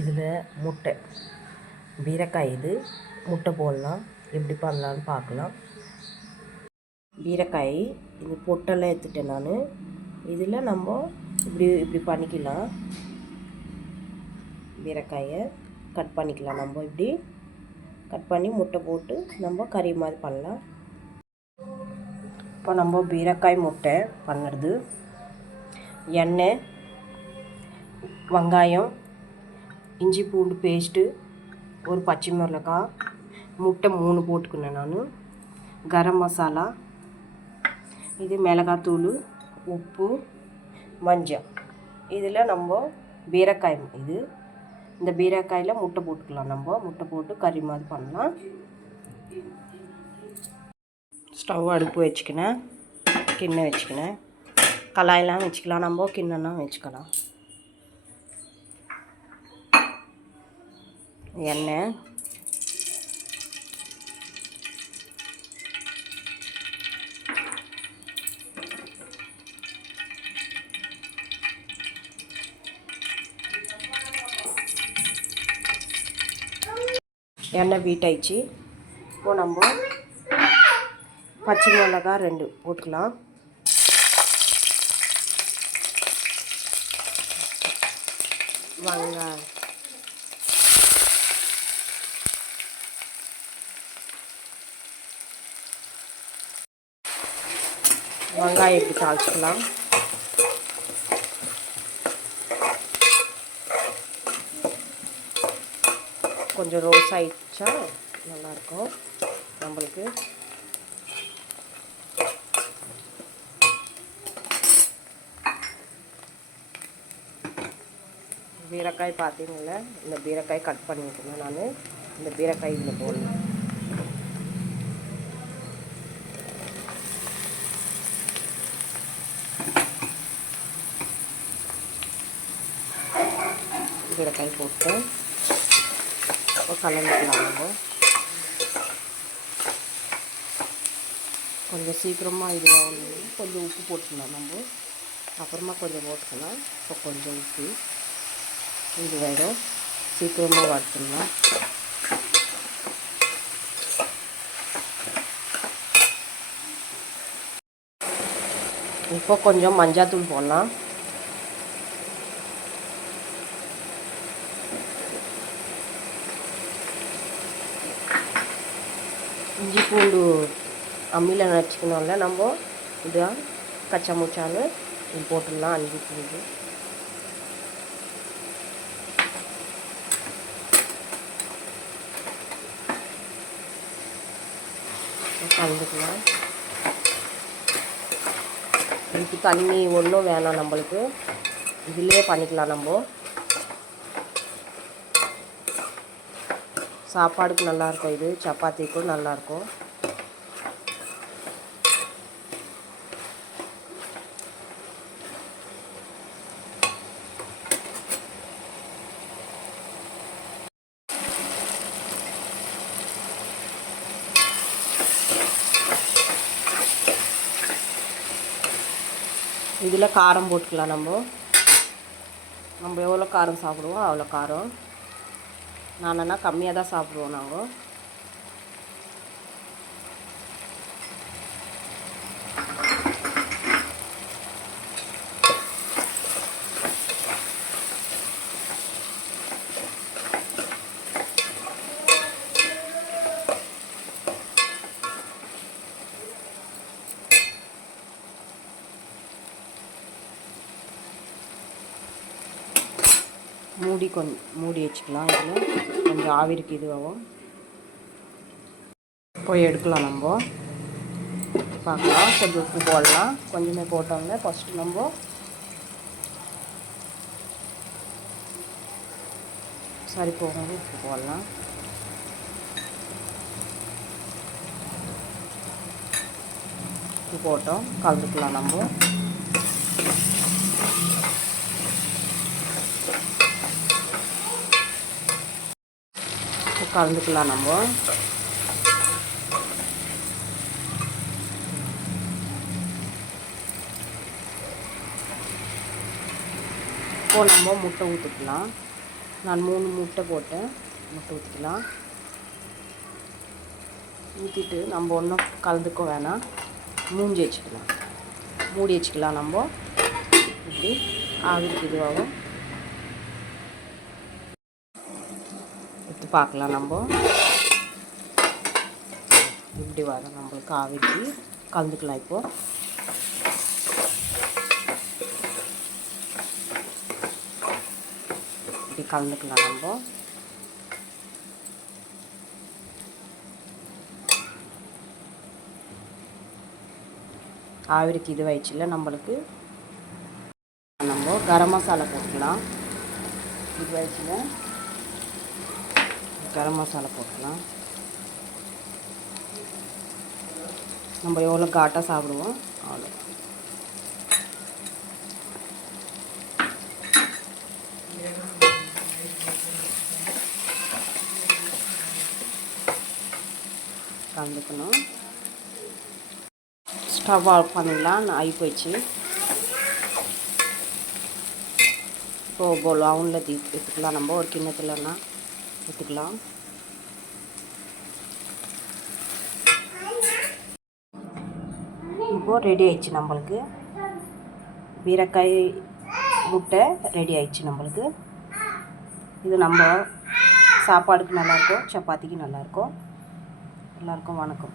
இதில் முட்டை பீரக்காய் இது முட்டை போடலாம், எப்படி பண்ணலான்னு பார்க்கலாம். பீரக்காய் இது பொட்டெல்லாம் எடுத்துட்டேன் நான். இதில் நம்ம இப்படி பண்ணிக்கலாம். பீரக்காயை கட் பண்ணிக்கலாம். நம்ம இப்படி கட் பண்ணி முட்டை போட்டு நம்ம கறி மாதிரி பண்ணலாம். இப்போ நம்ம பீரக்காய் முட்டை பண்ணுறது, எண்ணெய், வெங்காயம், இஞ்சி பூண்டு பேஸ்ட்டு, ஒரு பச்சை மிளகாய், முட்டை 3 போட்டுக்கினேன் நான், கரம் மசாலா, இது மிளகாத்தூள், உப்பு, மஞ்சள். இதில் நம்ம பீரக்காய் இந்த பீரக்காயில் முட்டை போட்டுக்கலாம். நம்ம முட்டை போட்டு கறி மாதிரி பண்ணலாம். ஸ்டவ் அடுப்பு வச்சுக்கினேன், கிண்ணம் வச்சுக்கினேன், கலாயெல்லாம் வச்சுக்கலாம், நம்ம கிண்ணம்லாம் வச்சுக்கலாம். எண்ணெய், எண்ணெய் ஹீட் ஆயிடுச்சு. இப்போ நம்ம பச்சை மிளகாய் 2 போட்டுக்கலாம். வெங்காயம் இப்படி தாளிச்சிக்கலாம். கொஞ்சம் ரோஸ் ஆயிடுச்சா நல்லாயிருக்கும் நம்மளுக்கு. பீரக்காய் பார்த்தீங்களா, இந்த பீரக்காய் கட் பண்ணிவிட்டேன் நான். இந்த பீரக்காய் இதில் போடணும். பீரக்காய் போட்டு கலந்துக்கலாம். நம்ம கொஞ்சம் சீக்கிரமாக இதுவாக கொஞ்சம் உப்பு போட்டுக்கலாம். நம்ம அப்புறமா கொஞ்சம் போட்டுக்கலாம். இப்போ கொஞ்சம் உப்பு இது வேணும், சீக்கிரமாக வறுத்துடலாம். இப்போ கொஞ்சம் மஞ்சாத்தூள் போடலாம். இஞ்சி பூண்டு அம்மியில் நச்சுக்கணும்ல நம்ம, இதான் கச்சா முச்சான்னு இது போட்டுடலாம். இஞ்சி பூண்டு கலந்துக்கலாம். இதுக்கு தண்ணி ஒன்றும் வேணாம், நம்மளுக்கு இதிலே பண்ணிக்கலாம். நம்ம சாப்பாடுக்கு நல்லாயிருக்கும், இது சப்பாத்திக்கும் நல்லாயிருக்கும். இதில் காரம் போட்டுக்கலாம். நம்ம எவ்வளோ காரம் சாப்பிடுவோம் அவ்வளோ காரம். நானா கம்மியாக தான் சாப்பிடுவோம் நாங்கள். மூடி வச்சுக்கலாம். இதில் கொஞ்சம் ஆவிருக்கு இதுவாகும். போய் எடுக்கலாம். நம்ம பார்க்கலாம். கொஞ்சம் உப்பு போடலாம். கொஞ்சமே போட்டோம்னா ஃபஸ்ட்டு நம்ம சரி போகும் உப்பு போடலாம். உப்பு போட்டோம், கலந்துக்கலாம். நம்ம கலந்துக்கலாம். நம்ம இப்போ நம்ம முட்டை ஊற்றிக்கலாம். நான் 3 முட்டை போட்டேன். முட்டை ஊற்றிக்கலாம். ஊற்றிட்டு நம்ம ஒன்றும் கலந்துக்க வேணாம், மூடி வச்சுக்கலாம். நம்ம இப்படி ஆவிக்கு இதுவாகும். எடுத்து பார்க்கலாம். நம்ம இப்படி வரும் நம்மளுக்கு ஆவிக்கு. கலந்துக்கலாம். இப்போது இப்படி கலந்துக்கலாம். நம்ம ஆவிக்கு இது வயிற்றில் நம்மளுக்கு நம்ம கரம் மசாலா போட்டுக்கலாம். இது வயிற்றில் கரம் மசாலா போட்டுக்கலாம். நம்ம எவ்வளோ காட்டாக சாப்பிடுவோம் அவ்வளோ. கலந்துக்கணும். ஸ்டவ் ஆஃப் பண்ணிடலாம். ஆகி போயிடுச்சு. இப்போ லவுனில் எடுத்துக்கலாம். நம்ம ஒரு கிண்ணத்துலன்னா எடுத்துக்கலாம். இப்போது ரெடி ஆயிடுச்சு நம்மளுக்கு. பீரக்காய் முட்டை ரெடி ஆயிடுச்சு நம்மளுக்கு. இது நம்ம சாப்பாடுக்கு நல்லாயிருக்கும், சப்பாத்திக்கு நல்லாயிருக்கும். எல்லாருக்கும் வணக்கம்.